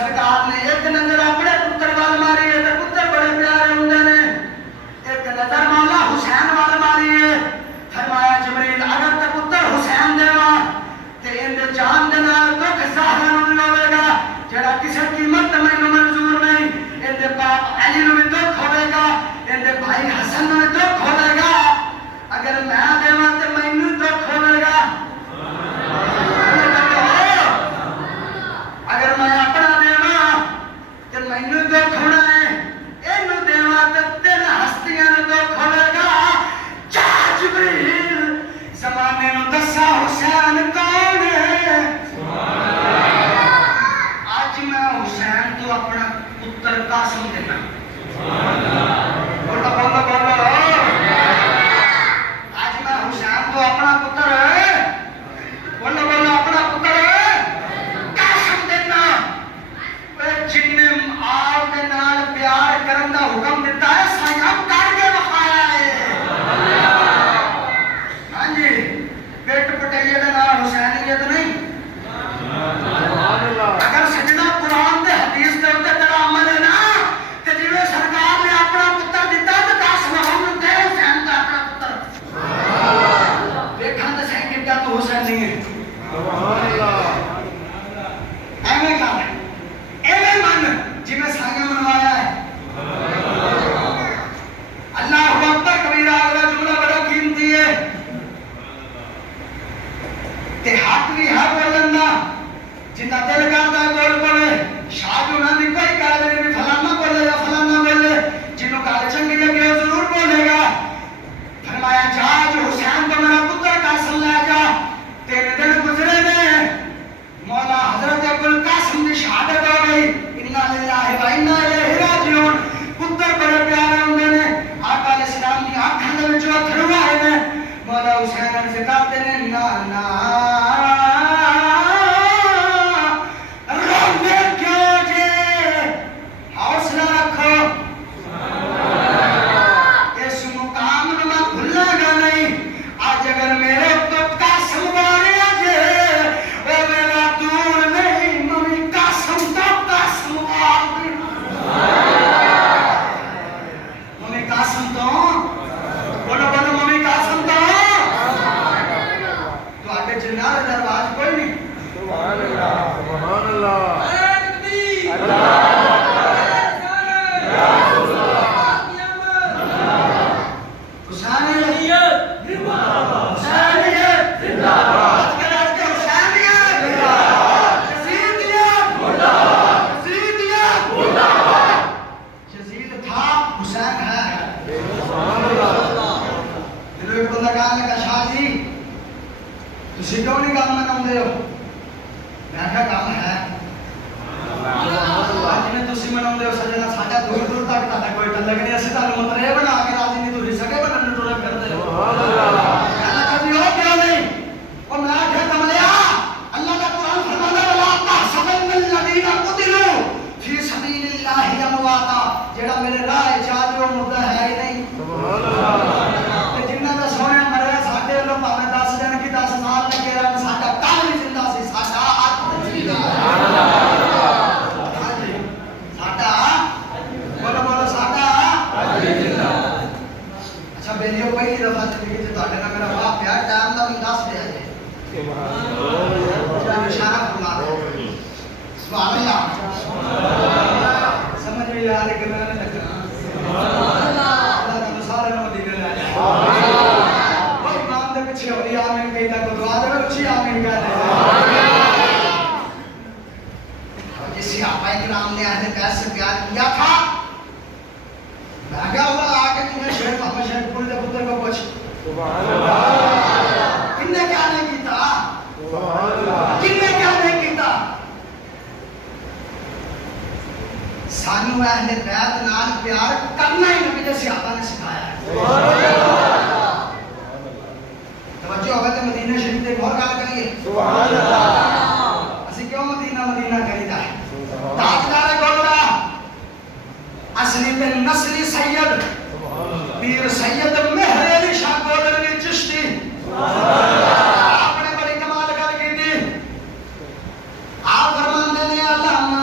سرکار نے ایک نظر اپنے پتر وال ماری ہے تو پتر بڑے پیارے ہوندے نے، ایک نظر مولا حسین وال ماری ہے، فرمایا جبریل اگر تے پتر حسین دیواں تے اندے جان دے نال دکھ زہرا نوں ہوے گا جڑا کسے قیمت مینوں منظور نہیں، اندے باپ علی نوں بھی دکھ ہوے گا، اندے بھائی حسن نوں بھی دکھ ہوے گا، اگر میں دیواں تے مینوں دکھ ہوے گا، اگر میں اپنا دیواں تے مینوں دکھ ہونا ہے، اینوں دیواں تے تین ہستیاں نوں دکھ ہوے گا، جا جبریل زمانے نوں دسا حسین کون ہے، اج میں حسین تو اپنا پتر قاسم دینا، بولو بولو بولو، اج میں حسین تو اپنا پتر بولو بولو اپنا پتر قاسم دینا، جن نے آپ کے نال پیار کرن دا حکم دیتا ہے سائیں کر کے وکھایا ہے، ہاں جی پیٹ پٹیے دے نال حسینیت نہیں، اگر سجدہ قرآن دے حدیث دے اوتے تیرا عمل ہے نا تے جویں سرکار نے اپنا پتر دیتا تے دس محمد دے حسین دا اپنا پتر دیکھاں تے صحیح کیتا تو حسین نہیں ہے، سبحان اللہ، ایویں کر ایویں من جویں سائیں منوایا ہے، اللہ اکبر کبیرہ، اگلا جملہ بڑا قیمتی ہے تے حق بھی ہے بولن دا، جنہ دل کردا بول پڑے، شاید انہاں دی کوئی گل نہیں بھی فلانا بولے یا فلانا بولے، جنوں گل چنگی لگے وہ ضرور بولے گا، فرمایا جا جو حسین کو میرا پتر قاسم لے جا، 3 دن گزرے نے، مولا حضرت ابوالقاسم کی شہادت ہو گئی، انا للہ و انا الیہ راجعون، پتر بڑے پیارے ہوندے نے، آقا علیہ السلام دی آنکھاں دے وچوں اتھرو آئے نے، مولا حسین سے کہتے نے نانا روندے کیوں جے، حوصلہ رکھو، اس مقام نوں میں بھلاں گا نہیں، آج اگر میرے تو قاسم ماریا جے وہ میرا دور نہیں، ممی قاسم تو قاسم مار دی، ممی قاسم تو بولو بولو ممی قاسم تو آگے جنار درواز کوئی نہیں، سبحان اللہ سبحان اللہ، تسی کیوں نہیں کام مناؤندے ہو؟ میں کہا کام ہے، جنہیں تسی مناؤندے ہو سجنا ساڈا دور دور تک تہاڈا کوئی تعلق نہیں، اسی تانوں مطلب بنا کے راضی نہیں، تسی سکے بنن ٹورا کردے ہو، کہنا کبھی ہو کیوں نہیں؟ اور میں کہا کملیا اللہ کا قرآن فرماتا ہے وَلَا تَحْسَبَنَّ الَّذِينَ قُتِلُوا فِي سَبِيلِ اللَّهِ أَمْوَاتًا، جڑا میرے راہ چاہ جو مردہ ہے ہی نہیں، سبحان اللہ، تے جنہاں دا سونے مرے ساڈے لو پاویں 10 دن کی 10 سال لگے رہن، ساڈا کل نہیں زندہ سی، ساڈا اج زندہ، سبحان اللہ، ہاں جی ساڈا بولو بولو ساڈا اج زندہ، اچھا بیلیو پہلی دفعہ زندگی تے تہاڈے نال میرا واہ پیار ٹائم دا بھی دس دیا جی، سبحان اللہ، اشارہ فرما دے، سبحان اللہ، سمجھ میں آ رہی کہ میں نے لگا، سبحان اللہ، اللہ کا سارے نو مدینے لے جائے، سبحان اللہ، وہ امام دے پیچھے ہوئی آمین کہتا کو دعا دے اچھی آمین کہہ دے، جس صحابہ کرام نے اہل بیت سے پیار کیا تھا، میں کہا ہوا آ کے تمہیں شیخ محمد شیخ پوری دے پتر کو پوچھ، سبحان اللہ، کن نے کیا نہیں کیتا، سبحان اللہ، کن نے کیا نہیں کیتا، سانو اہل بیت نال پیار کرنا ہی نبی دے صحابہ نے سکھایا ہے، سبحان اللہ، توجہ ہوگا تے مدینہ شریف تے غور گل کریے، سبحان اللہ، اسی کیوں مدینہ مدینہ کریدا ہے، تاجدار گولڑا اصلی تے نسلی سید پیر سید مہر علی شاہ گولڑوی چشتی، سبحان اللہ، آپ نے بڑی کمال کر کی تھی، آپ فرماندے نے علامہ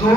2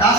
10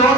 2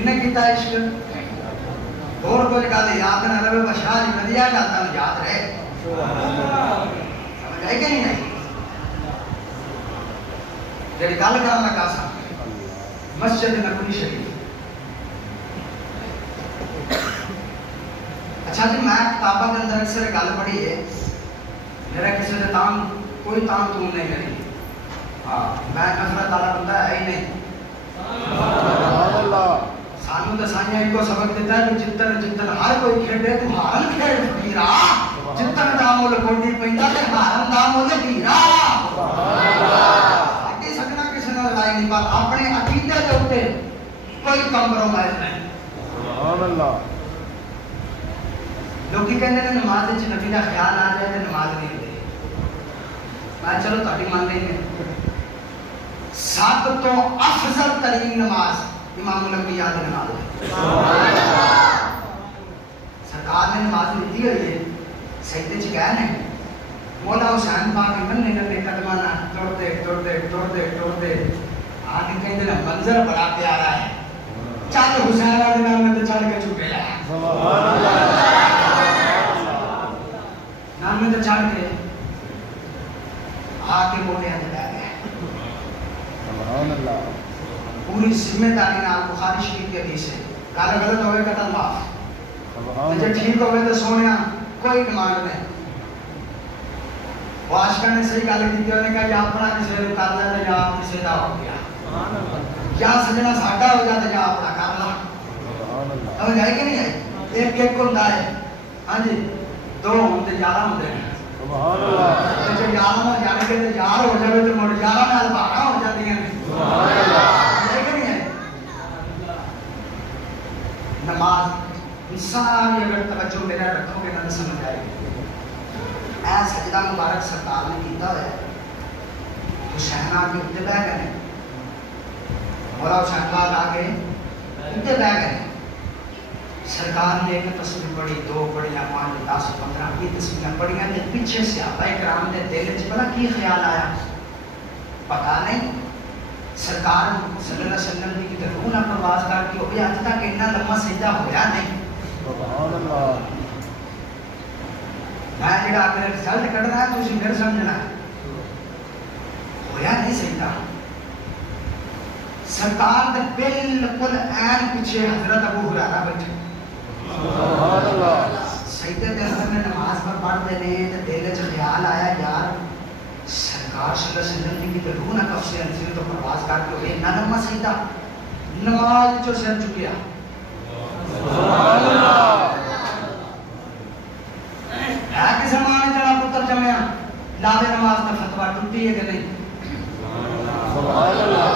انہیں کیتا عشق اور کوئی گل یاد نہ رہے بشار ندیا جاتا نہ یاد رہے سمجھ آئی کہ نہیں جڑی گل کرن لگا سا مسجد نبوی شریف اچھا جی میں کتابوں کے اندر اکثر گل پڑھی ہے میرا کسی نے تام کوئی تام تم نہیں میری ہاں میں نفرت والا بندہ ہے ہی نہیں سانو تو سائیں ایک کو سبق دیتا ہے کہ جتن جتن ہر کوئی کھیڈے تو ہارن کھیڈ فقیرا جتن دا مول کوڈی پیندا تے ہارن دا مول ہیرا ساڈی سجنا کسی نے لڑائی نہیں پر اپنے عقیدے دے اوتے کوئی کمپرومائز نہیں سبحان اللہ لوکی کہندے نے نماز وچ نبی دا خیال آ جائے تے نماز نہیں ہوندی میں چلو تہاڈی مان لئی ہے سب تو افضل ترین نماز امام الانبیاء کی نماز ہے سرکار نے نماز دیتی ہوئی ہے سجدے چ گئے ہیں مولا حسین پاک ننے ننے قدماں نال ٹرتے ٹرتے ٹرتے ٹرتے آگے کہندے نے منظر بڑا پیارا ہے چل حسین والے نام میں تے چڑھ کے چکے ہے سبحان اللہ نام میں تے چڑھ کے آ کے موڑے تے بیٹھ گئے سبحان اللہ پوری ذمہ داری نال بخاری شریف کی حدیث ہے گل غلط ہوئے کتا معاف جے ٹھیک ہوئے تو سونیا کوئی ڈیمانڈ نہیں وہ عاشقاں نے صحیح گل کی انہوں نے کہا یا اپنا کسی نے کر لیا یا کسی دا ہو گیا یا سجنا ساڈا ہو جاتا یا اپنا کر لا سمجھ آئی کہ نہیں آئی ایک ایک ہوندا ہے ہاں جی دو ہوندے 11 ہوندے ہیں سبحان اللہ جے 11 ہو جانے کے تے یار ہو جاوے تے مڑ 11 نال 12 ہو جاندیاں نے سبحان اللہ نماز ساری اگر توجہ میرا رکھو گے نہ سمجھ آئے گی اے سجدہ مبارک سرکار نے کیتا ہے حسین آ کے اتنے بہ گئے مولا حسین پاک آ کے اتنے بہ گئے سرکار نے ایک تصویر پڑھی دو پڑھیاں 5 10 15 20 تصویریں پڑھیاں تے پیچھے صحابہ کرام دے دل وچ پتہ کی خیال آیا پتہ نہیں سرکار صلی اللہ علیہ وسلم کی روح نہ پرواز کر کے ہوئے اج تک اتنا لمبا سجدہ ہویا نہیں سبحان اللہ میں جڑا اگر رزلٹ کڈنا ہے تسی میرے سمجھنا ہے ہویا نہیں سجدہ سرکار دے بالکل عین پیچھے حضرت ابو ہریرہ بیٹھے سبحان اللہ سجدے تے حضرت نے نماز پر پڑھتے نے تے دل وچ خیال آیا یار سرکار صلی اللہ علیہ وسلم کی روح نہ کف سے انسان تو پرواز کر کے ہوئے نہ لمحہ سجدہ نماز جو سر چکیا سبحان اللہ ہے کہ زمانے جڑا پتر جمیا لاوے نماز کا فتوی ٹوٹی ہے کہ نہیں سبحان اللہ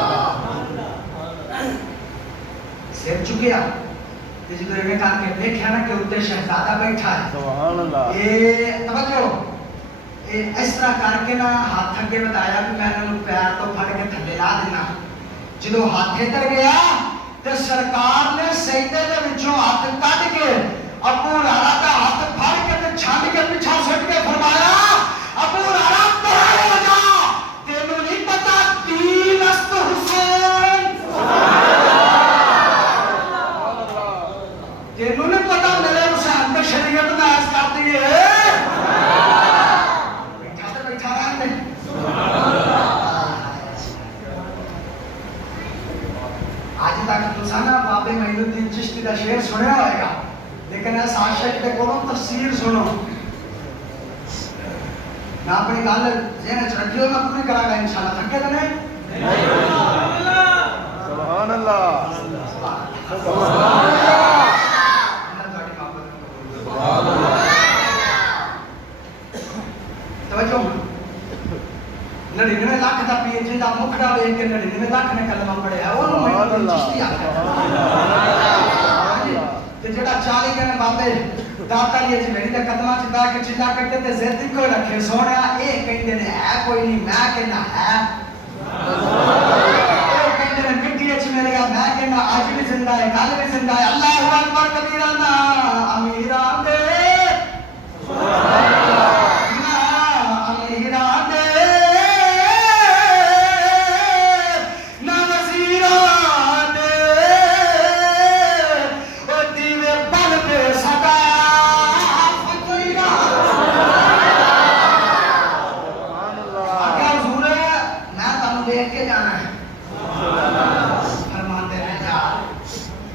سر چکیا تے جدوں ایویں کر کے دیکھیا نا کہ اوتے شہزادہ بیٹھا ہے سبحان اللہ اے توجہ اس طرح کر کے نا ہاتھ اگے بتایا کہ میں انہوں پیر تو پھڑ کے تھلے لا دینا جدو ہاتھ ادھر گیا تو سرکار نے سجدے دے وچوں ہاتھ کڈ کے ابو ہریرہ دا ہاتھ پھڑ کے تے چھڈ کے پیچھے سٹ کے فرمایا ابو ہریرہ تیرے وجہ تینوں نہیں پتہ دین است حسین تینوں نہیں پتہ میرے حسین تے شریعت ناز کرتی ہے آج تک تسانا بابے معین الدین چشتی کا شعر سنیا ہوئے گا لیکن اس عاشق دے کولوں تفسیر سنو میں اپنی گل ذہن وچ رکھیو میں پوری کراں گا انشاءاللہ تھکے تے نہیں سبحان اللہ سبحان اللہ سبحان اللہ توجہ 99 لاکھ دا پی ایچ ڈی دا مکھڑا ویکھ کے 99 لاکھ نے کلمہ پڑھیا اونوں معین چشتی آکھیا تے جڑا 40 جنے بابے داتا یہ میری دے قدماں چ بیٹھ کے چلا کٹے تے زد کو رکھے سونیا اے کہندے نے ہے کوئی نہیں میں کہنا ہے اے کہندے نے مٹی وچ میرے گا میں کہنا اج بھی زندہ ہے کل بھی زندہ ہے اللہ اکبر کبیرہ نا امیراں دے سبحان اللہ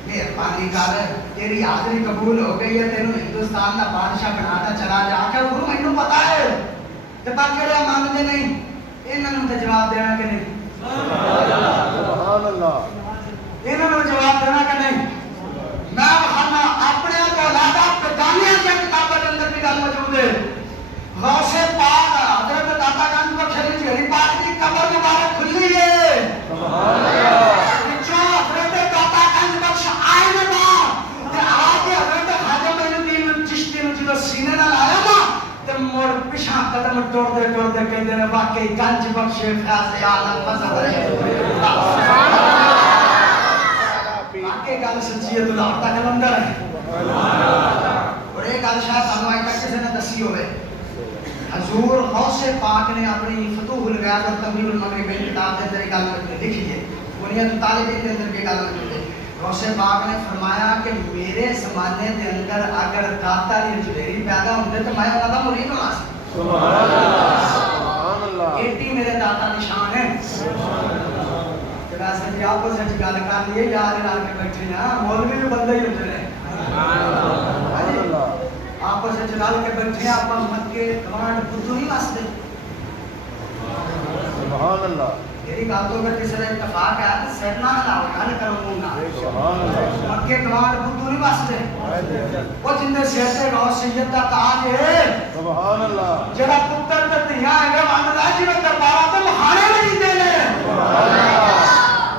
مہربانی کر تیری حاضری قبول ہو گئی ہے تینوں ہندوستان کا بادشاہ بناتا چلا جا کے وہ مینوں پتا ہے تے پر کہڑے مانتے نہیں انہاں نوں تے جواب دینا کہ نہیں سبحان اللہ انہاں نوں جواب دینا کہ نہیں میں بخانا اپنے کو لادا پتانیاں کی کتاباں کے اندر بھی گل موجود ہے غوث پاک حضرت داتا گنج بخش علی جھیری پاک کی قبر مبارک کھلی ہے سبحان اللہ جو حضرت داتا گنج بخش آئے نا تے آج حضرت خواجہ معین الدین چشتی نوں جدوں سینے نال آیا نا تے مڑ پیچھے قدم ٹوڑدے ٹوڑدے کہندے نے واقعی گنج بخش فیض عالم فضل ہے سبحان اللہ واقعی گل سچی ہے تو لاتا کلندر ہے سبحان اللہ اور ایک گل شاید تانوں اج تک کسی نے دسی ہوے حضور غوث پاک نے اپنی فتوح الغیب اور تنویر المغرب کتاب کے اندر ایک گل لکھی ہے بنیاد طالب کے اندر بھی گل موجود ہے غوث پاک نے فرمایا کہ میرے زمانے کے اندر اگر داتا علی جھیری پیدا ہوندے تو میں انہاں دا مرید ہونا سی سبحان اللہ سبحان اللہ ایٹی میرے داتا دی شان ہے سبحان اللہ جڑا سچ آپ سچ گل کر لیے یار نال کے بیٹھے نا مولوی بھی بندے ہی ہوندے نے سبحان اللہ آپ سے چلال کے بیٹھے آپ مکے کمانڈ بدو نہیں واسطے سبحان اللہ میری باتوں کا کسی نے اتفاق ہے تو سیدنا علاؤ گل کروں گا سبحان اللہ مکے کمانڈ بدو نہیں واسطے وہ جن سیر سے غوث سید دا تاج ہے سبحان اللہ جڑا پتر تے دھیاں ہے وانڈ دا جی دربار تے مہانے نہیں دے لے سبحان اللہ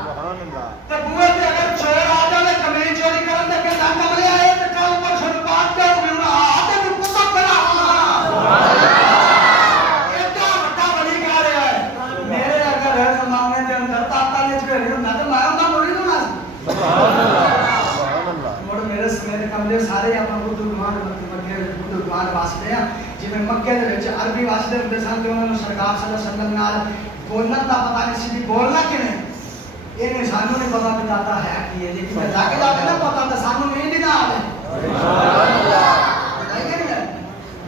سبحان اللہ تے بوئے تے اگر چور آ جائے کمین چوری کرن تے کہ کملے آئے تے کل پر چھڑ بات تے سارے اپنا اردو زبان واسطے ہیں جی میں مکے دے وچ عربی واسطے ہوندے سن تے انہاں نوں سرکار صلی اللہ علیہ وسلم نال بولن دا پتہ نہیں سی بولنا کیویں یہ سانوں نہیں پتہ کہ داتا ہے کی ہے لیکن جا کے جا کے نہ پتہ تے سانوں نہیں دی نہ آوے سبحان اللہ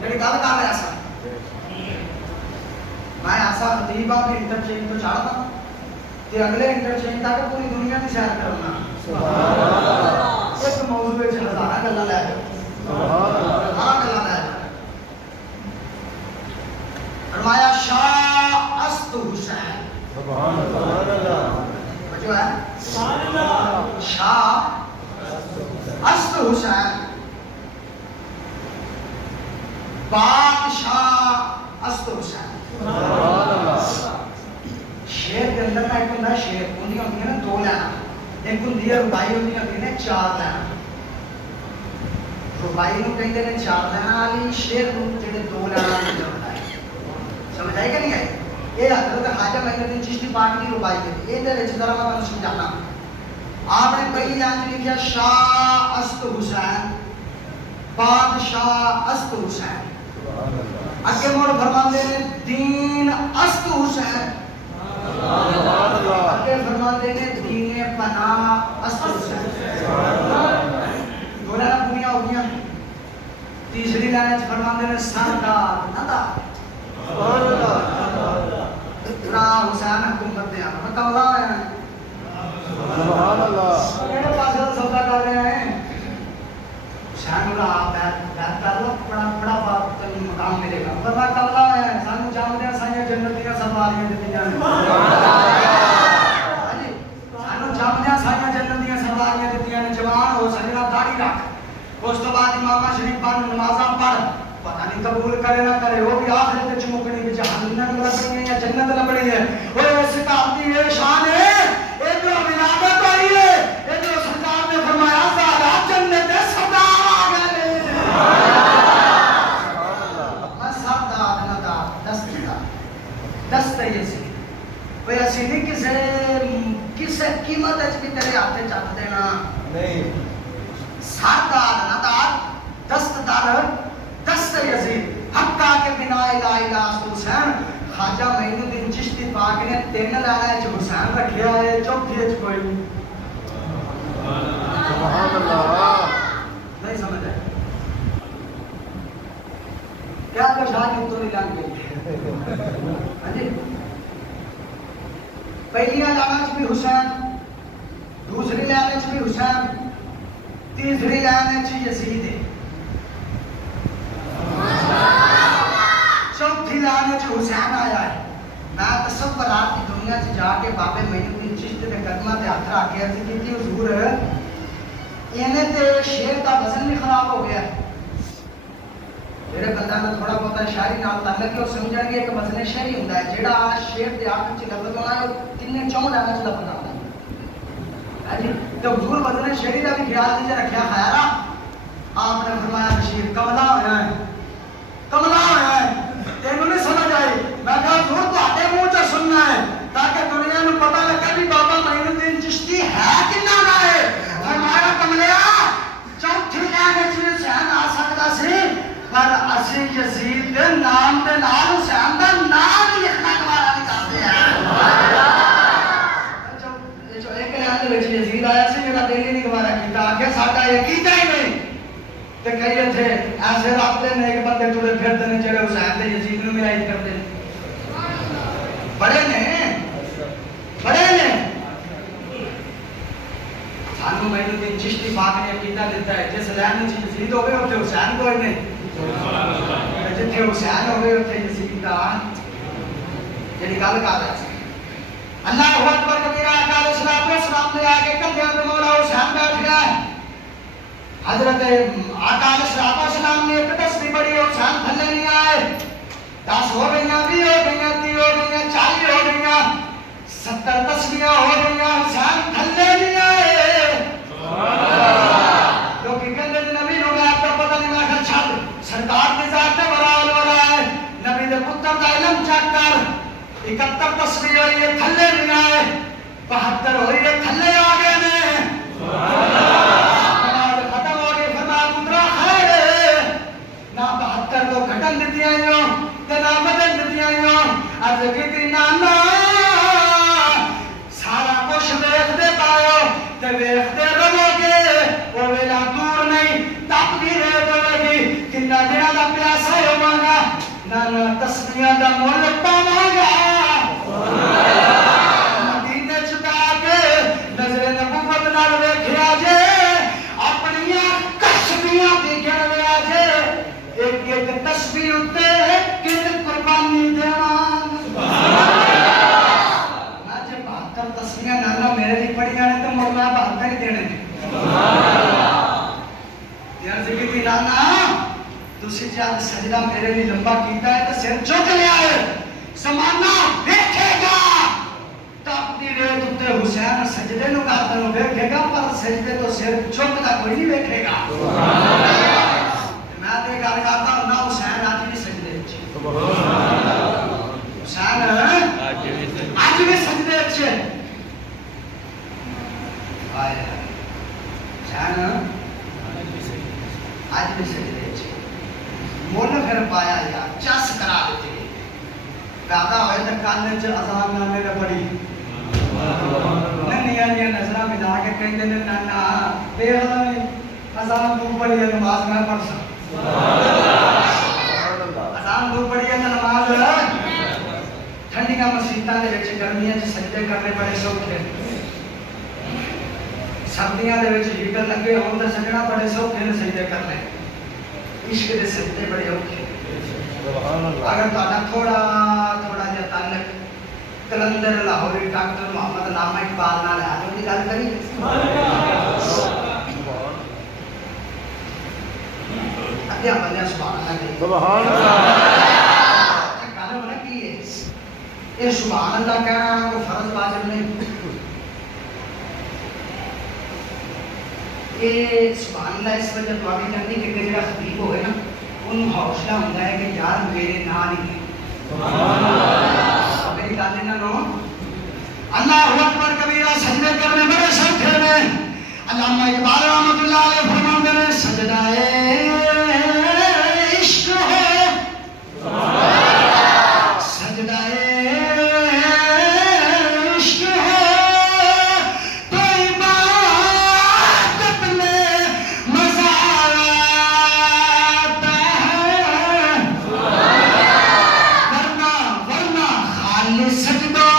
جڑی گل کر رہا سا میں ایسا خطیب آ کے انٹرچینج تو چاہتا کہ اگلے انٹرچینج تک پوری دنیا کی سیر کرنا سبحان اللہ ایک موضوع وچ ہزاراں گلاں لے کے سبحان اللہ ہاں گلاں لے فرمایا شاہ است حسین سبحان اللہ جو ہے سبحان اللہ شاہ است حسین بادشاہ است حسین سبحان اللہ شیر کے اندر ایک ہوندا شیر اونی ہوندی ہے نا دو لینا ایک ہوندی ہے ربائی ہوندی ہے چار لینا ربائی نوں کہندے نے چار لینا والی شیر نوں جڑے دو لینا ہوندے ہوندا ہے سمجھ آئی کہ نہیں آئی یہ حضرت خواجہ معین الدین چشتی پاک کی ربائی ہے یہ دے وچ ذرا میں تانوں سمجھانا آپ نے پہلی لائن لکھیا شاہ است حسین بادشاہ است حسین سبحان اللہ اگے مڑ فرماندے نے دین است حسین سبحان اللہ اگے فرماندے نے دین پناہ است حسین سبحان اللہ دولا پوریاں ہو گیاں تیسری لائن وچ فرماندے نے سردار ندا سبحان اللہ نا حسین حکومت دے آ کملا ہے سبحان اللہ کہڑے پاسے سودا کر رہے ہیں حسین اللہ بیت کر لو بڑا بات مقام ملے گا ورنہ کملا ہے سانو جامدیاں سائیں جنت دیاں سواریاں دتیاں نے سبحان اللہ ہاں جی سانو جامدیاں سائیں جنت دیاں سواریاں دتیاں نے جوان ہو سجنا داڑھی رکھ اس تو بعد امام شریف بن نمازاں پڑھ پتہ نہیں قبول کرے نہ کرے وہ بھی آخرت وچ مکڑی وچ جہنم لبنی ہے یا جنت لبنی ہے وہ اس کتاب دی یہ شان ہے اے جو ولادت ہوئی ہے اے جو سرکار نے فرمایا زہرا جنت دے سردار آ گئے سبحان اللہ میں سردار نہ دا دست یزید وہ اسی نہیں کسے قیمت وچ بھی تیرے ہاتھ چک دینا نہیں سردار نہ دا دستدار دست یزید حقا کے بنا الہ الا حسین خواجہ معین الدین چشتی پاک نے تین لانا ہے جو حسین رکھیا ہے چوتھی وچ کوئی سبحان اللہ نہیں سمجھ آئے کیا کچھ آج تو نہیں لگ گئی ہاں جی پہلی لانا چ بھی حسین دوسری لانا چ بھی حسین تیسری لائن ہے یزید ہے، چوتھی لائن ہے حسین آیا ہے۔ میں تصورات کی دنیا سے جا کے بابے معین الدین چشتی نے قدمہ تے ہاتھ رکھ کے عرض کی تھی حضور انہیں تے شیر کا وزن بھی خراب ہو گیا ہے۔ میرے بندہ میں تھوڑا بہت شاعری نال تعلق ہے، وہ سمجھن گے کہ وزن شعری ہوندا ہے جیڑا شیر دے آخر چ لفظ ہونا ہے تینے چون لائناں چ لفظ آتا ہے جی۔ تو حضور وزن شعری کا بھی خیال نہیں رکھیا خیرا، آپ نے فرمایا بشیر کملا ہویا ہے، کملا ہویا ہے، تینوں نہیں سمجھ آئی؟ میں کہا حضور تہاڈے منہ چ سننا ہے تاکہ دنیا نو پتہ لگے بھی بابا معین الدین چشتی ہے کنا دا ہے۔ فرمایا کملیا چوتھی لائن وچ حسین آ سکدا سی پر اسی یزید دے نام دے نال حسین دا نام ہی لکھنا گوارا نہیں کرتے ہیں۔ جو ایک لائن دے وچ یزید آیا سی جڑا دل ہی نہیں گوارا کیتا، آگے ساڈا یہ کیتا ہی نہیں تے کئی تھے ایسے رابطے نیک بندے ٹرے پھرتے ہیں جڑے حسین تے یزید نو ملائی کرتے ہیں، بڑے نے بڑے نے سانو معین الدین چشتی پاک نے عقیدہ دیتا ہے جس لائن وچ یزید ہوے اوتھے حسین کوئی نہیں، جتھے حسین ہوے اوتھے یزید دا جڑی گل کر رہا ہے اللہ اکبر کبیرہ اکال السلام نے آگے کندھے تے مولا حسین بیٹھ گیا ہے۔ حضرت آقا علیہ السلام نے ایک تسبیح پڑھی، حسین تھلے نہیں آئے، 10 ہو گئیاں، 20 ہو گئیاں، 30 ہو گئیاں، 40 ہو گئیاں، 70 تسبیحاں ہو گئیاں، حسین تھلے نہیں آئے۔ لوگ کہندے نے نبی نو غیب دا پتہ نہیں، میں کہا چھڈ سرکار دی ذات تے برال ہو رہا ہے، نبی دے پتر دا علم چیک کر، 71 تسبیح ہوئی ہے تھلے نہیں آئے، 72 ہوئی ہے تھلے آ گئے نے۔ تو گھٹن دیتی آئیوں تے نہ بدن دیتی آئیوں، عرض کیتی نانا سارا کچھ ویکھ دے پایو تے ویکھ دے رہو گے، وہ ویلا دور نہیں تپ دی ریت ہوے گی، کنا دناں دا پیاسا ہوواں گا، نانا تسبیحاں دا مول پاواں گا۔ مدینے چ آ کے نظر نبوت نال ویکھیا جے، اپنیاں کسبیاں دی گنویا جے، ایک ایک تسبیح اتے کت قربانی دیوان۔ میں جب 72 تسبیحاں نانا میرے لیے پڑھیاں نے تو مولا 72 ہی دینے نے۔ یار ذکر کی نانا تسی جب سجدہ میرے لیے لمبا کیتا ہے تو سر چک لیا ہے، زمانہ دیکھے گا تب دی ریت اتے حسین سجدے نو کرتا نو دیکھے گا، پر سجدے تو سر چکتا کوئی نہیں دیکھے گا۔ میں تے گل کردا ہوں نا حسین اج بھی سجدے وچ، حسین اج بھی سجدے وچ، آئے حسین اج بھی سجدے وچ، مول پھر پایا یا چس کرا دیتے پیدا ہوئے تے کان وچ اذان نامے تے پڑھی ننیاں نظراں ملا کے کہندے نے نانا بے اذان تو پڑھی نماز میں پڑھ سکتا اذان دو پڑھی ہے نماز ٹھنڈیاں مسجداں دے وچ گرمیاں وچ سجدے کرنے بڑے سوکھے، سردیاں دے وچ ہیٹر لگے ہون تے سجنا بڑے سوکھے نے سجدے کرنے، عشق دے سجدے بڑے اوکھے۔ اگر تہاڈا تھوڑا تھوڑا جہا تعلق کلندر لاہوری ڈاکٹر محمد علامہ اقبال نال ہے تو گل کری اگے بندے سبحان اللہ سبحان اللہ گل ہونا کی ہے، یہ سبحان اللہ کہنا کوئی فرض واجب نہیں، یہ سبحان اللہ اس وجہ تو آگے کرنی کہ جڑا خطیب ہوئے نا انہوں حوصلہ ہوتا ہے کہ یار میرے نال ہی سبحان اللہ، میری گل انہاں نو اللہ اکبر کبیرہ سجدے کرنے بڑے سوکھے نے۔ علامہ اقبال رحمۃ اللہ علیہ فرماتے ہیں سجدہ عشق ہے سجدہ عشق ہے تو عبادت میں مزہ آتا ہے، ورنہ خالی سجدوں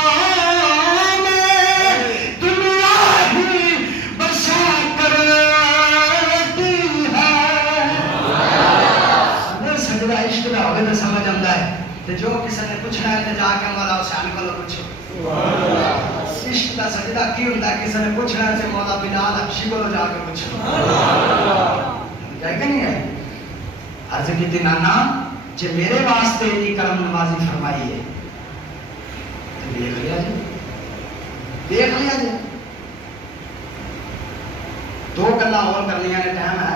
میں دنیا ہی بسا کر تو جو کسی نے پوچھنا ہے تو جا کے مولا حسین کو پوچھو. عشق کا سجدہ کی ہوتا ہے کسی نے پوچھنا ہے تو مولا بلال حبشی کو جا کے پوچھو. ہے کہ نہیں ہے؟ عرض کی نانا جی میرے واسطے یہ کرم نوازی فرمائی ہے تو دیکھ لیا جی، دیکھ لیا جی. دو گلا اور کرنی ہے ٹائم ہے.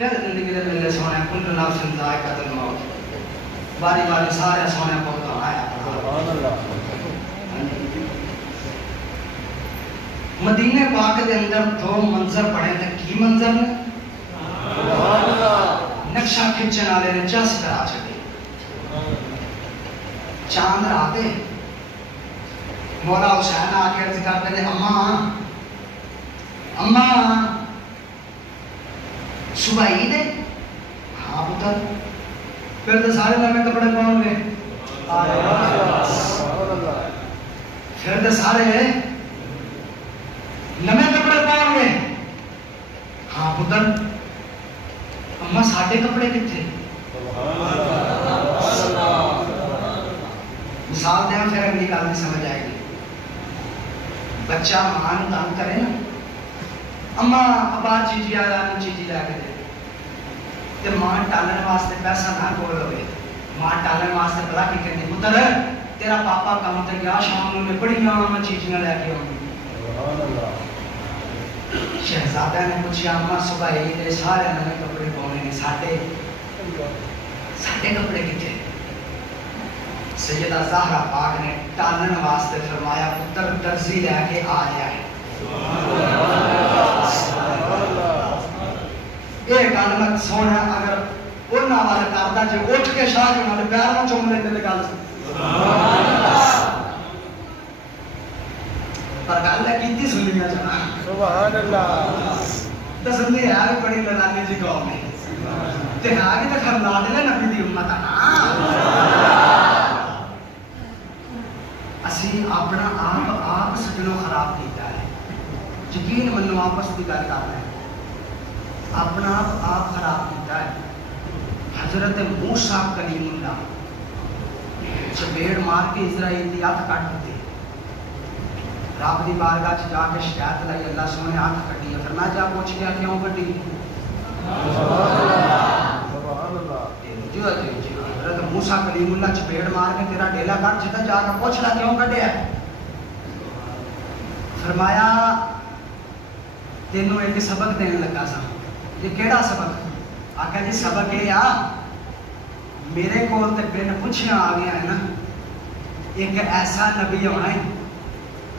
زندگی دے میرے سونے کل نفس ذائقۃ الموت، باری باری سارے سونے کو آیا. مدینے پاک دے اندر دو منظر پڑے تھے. کی منظر نے؟ نقشہ کھچن والے نے جس کرا چھڑی. چاند راتے مولا حسین آ کے عرض کرتے ہیں اماں اماں صبح عید ہے؟ ہاں پتر. پھر تو سارے نئے کپڑے پہن گئے. پھر تو سارے نئے کپڑے پہن گئے. ہاں پتر. اماں ساڈے کپڑے کتنے؟ مثال دیں پھر اگلی گل نہیں سمجھ آئے گی. بچہ ماں تنگ کرے نا، اماں ابا چیزی آ چیزی لے کے دے تے ماں ٹالن واسطے پیسہ نہ کول ہوئے. ماں ٹالن واسطے بلا کی کہندی پتر تیرا پاپا کام تے گیا شام نوں میں بڑیاں میں چیزیاں لے کے آؤں. شہزادہ نے پوچھا اماں صبح عید ہے سارے نئے کپڑے پاؤنے نے ساڈے کپڑے کتنے؟ سیدہ زہرا پاک نے ٹالن واسطے فرمایا پتر درزی لے کے آ جائے. یہ گل میں سونا اگر انہاں والے کردا جو اٹھ کے شاہ جو والے پیر نہ چوم لے تے گل پر گل کیتی سنیا جنا. سبحان اللہ. تسلی ہے بڑی لڑانی جی قوم ہے تے آگے تے پھر لاڈلے نبی دی امت ہے نا. اسی اپنا آپ سجنوں خراب کیتا ہے. یقین منو آپس کی گل کر رہے ہیں. اپنا آپ خراب کیتا ہے. حضرت موسیٰ کلیم اللہ چپیڑ مار کے اسرائیل دی ہاتھ کٹ دیتے. رب دی بارگاہ چ جا کے شکایت لائی اللہ سونے ہاتھ کٹی ہے. پھر میں جا پوچھ گیا کیوں کٹی؟ حضرت موسیٰ کلیم اللہ چپیڑ مار کے تیرا ڈیلا کٹ جتا جا کے پوچھ لا کیوں کٹیا؟ فرمایا تینوں ایک سبق دینے لگا سا. یہ کیڑا سبق؟ آقا جی سبق یہ آ میرے کو تے بن پوچھنا آ گیا ہے نا ایک ایسا نبی ہونا ہے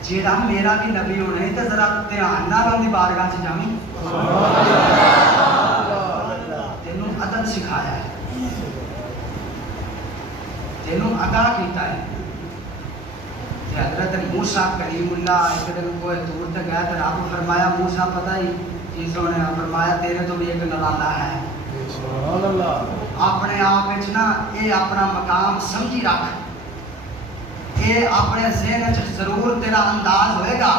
جیڑا میرا بھی نبی ہونا ہے تے ذرا دھیان نال اون دی بارگاہ چ جاویں. تینوں ادب سکھایا ہے، تینوں آگاہ کیتا ہے. حضرت موسیٰ کلیم اللہ ایک دن کوئی دور تک گیا تو رب فرمایا موسیٰ پتہ ہی چیزوں نے فرمایا تیرے تو بھی ایک نرالا ہے. اپنے آپ وچ نا یہ اپنا مقام سمجھی رکھ. یہ اپنے ذہن وچ ضرور تیرا انداز ہوئے گا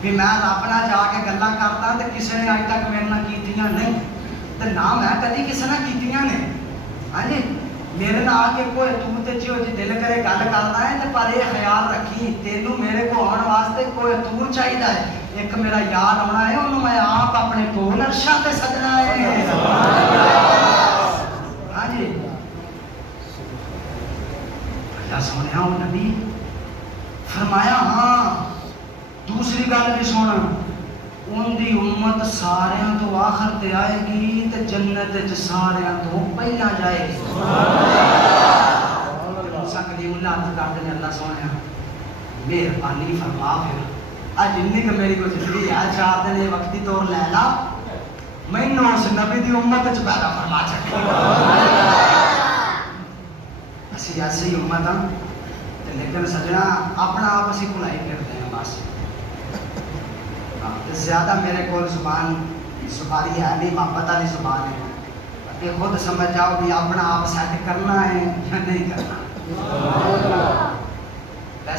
بھی میں رب نال جا کے گلاں کرتا تے کسی نے اج تک میرے نال کیتیاں نہیں تے نہ میں کدی کسی نال کیتیاں نے. ہاں جی میرے نال کے کوئی تو تے جو دل کرے گل کرنا ہے تے پر یہ خیال رکھی تینوں میرے کو آن واسطے کوئی دور چاہیے ہے. ایک میرا یار آنا ہے انہوں میں آپ اپنے کول عرشاں تے سجنا ہے. ہاں جی اللہ سونے وہ نبی فرمایا ہاں دوسری گل بھی سن ان دی امت سارے تو آخر تے آئے گی تے جنت وچ سارے تو پہلا جائے گی. موسیٰ کلیم اللہ عرض کرتے ہیں اللہ سونے مہربانی فرما پھر اج جنی کہ میری کو زندگی ہے 4 دن یہ وقتی طور لے لا مینوں اس نبی دی امت وچ پیدا فرما چھڈ. اسی ایسی امت ہاں لیکن سجنا اپنا آپ اسی بھلائی کرتے ہیں بس. زیادہ میرے کو زبان سپاری ہے نہیں محبت والی زبان ہے کہ خود سمجھ جاؤ بھی اپنا آپ سیٹ کرنا ہے یا نہیں کرنا.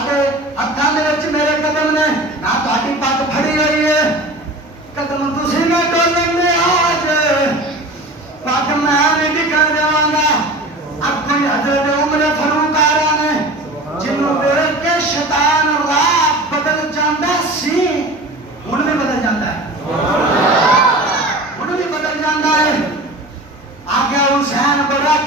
ਤੁਹਾਡੇ ਹੱਥਾਂ ਦੇ ਵਿੱਚ ਮੇਰੇ ਕਦਮ ਨੇ, ਨਾ ਤੁਹਾਡੀ ਪੱਗ ਫੜੀ ਹੋਈ ਹੈ। ਕਦਮ ਤੁਸੀਂ ਨਾ ਡੋਲਣ ਦੇ ਆਜ, ਪੱਗ ਮੈਂ ਨਹੀਂ ਡਿੱਗਣ ਦੇਵਾਂਗਾ। ਅੱਗੋਂ ਹੀ ਹਜ਼ਰਤ ਉਮਰ ਫਾਰੂਕ ਆ ਰਹੇ ਨੇ, ਜਿਹਨੂੰ ਵੇਖ ਕੇ ਸ਼ੈਤਾਨ ਰਾਹ ਬਦਲ ਜਾਂਦਾ ਸੀ, ਹੁਣ ਵੀ ਬਦਲ ਜਾਂਦਾ ਹੈ, ਹੁਣ ਵੀ ਬਦਲ ਜਾਂਦਾ ਹੈ। ਆ ਗਿਆ ਹੁਸੈਨ ਬੜਾ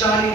40